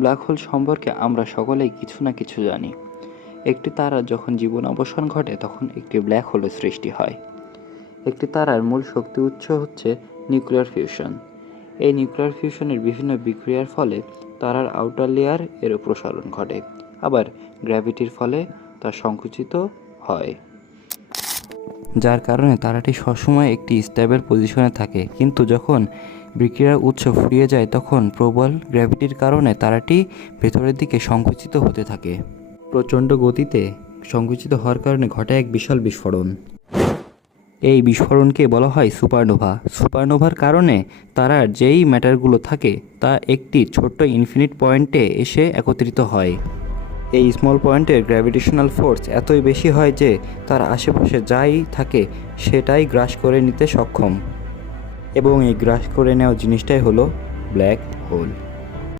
Black hole সম্পর্কে আমরা সকলেই কিছু না কিছু জানি। একটি তারার যখন জীবনাবসান ঘটে তখন একটি ব্ল্যাক হোলের সৃষ্টি হয়। একটি তারার মূল শক্তি উৎস হচ্ছে নিউক্লিয়ার ফিউশন। এই নিউক্লিয়ার ফিউশনের বিভিন্ন বিক্রিয়ার ফলে তারার আউটার লেয়ার এর প্রসারণ ঘটে, আবার গ্র্যাভিটির ফলে তা সংকুচিত হয়, যার কারণে তারাটি সবসময় একটি স্টেবল পজিশনে থাকে। কিন্তু যখন বিক্রিয়ার উৎস ফুরিয়ে যায় তখন প্রবল গ্র্যাভিটির কারণে তারাটি ভেতরের দিকে সংকুচিত হতে থাকে। প্রচণ্ড গতিতে সংকুচিত হওয়ার কারণে ঘটে এক বিশাল বিস্ফোরণ। এই বিস্ফোরণকে বলা হয় সুপারনোভা। সুপারনোভার কারণে তারার যেই ম্যাটারগুলো থাকে তা একটি ছোট্ট ইনফিনিট পয়েন্টে এসে একত্রিত হয়। এই স্মল পয়েন্টের গ্র্যাভিটেশনাল ফোর্স এতই বেশি হয় যে তার আশেপাশে যাই থাকে সেটাই গ্রাস করে নিতে সক্ষম, এবং এই গ্রাস করে নেওয়া জিনিসটাই হলো ব্ল্যাক হোল।